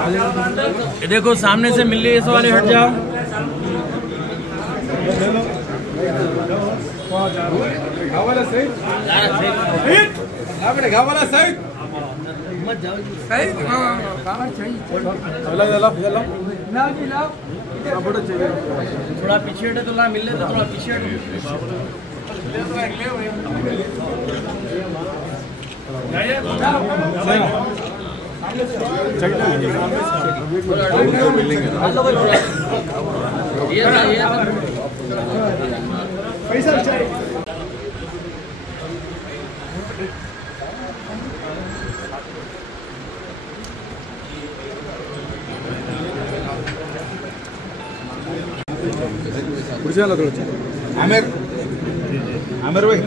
ये देखो सामने से मिल रही है, इस वाले हट जाओ। थोड़ा पीछे हटे तो ला मिल ले, तो थोड़ा पीछे हटे। आमिर आमिर भाई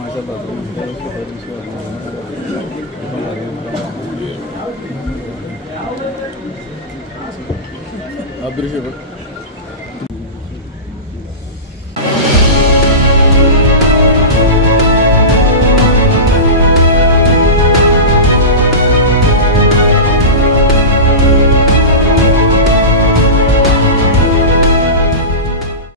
माशाल्लाह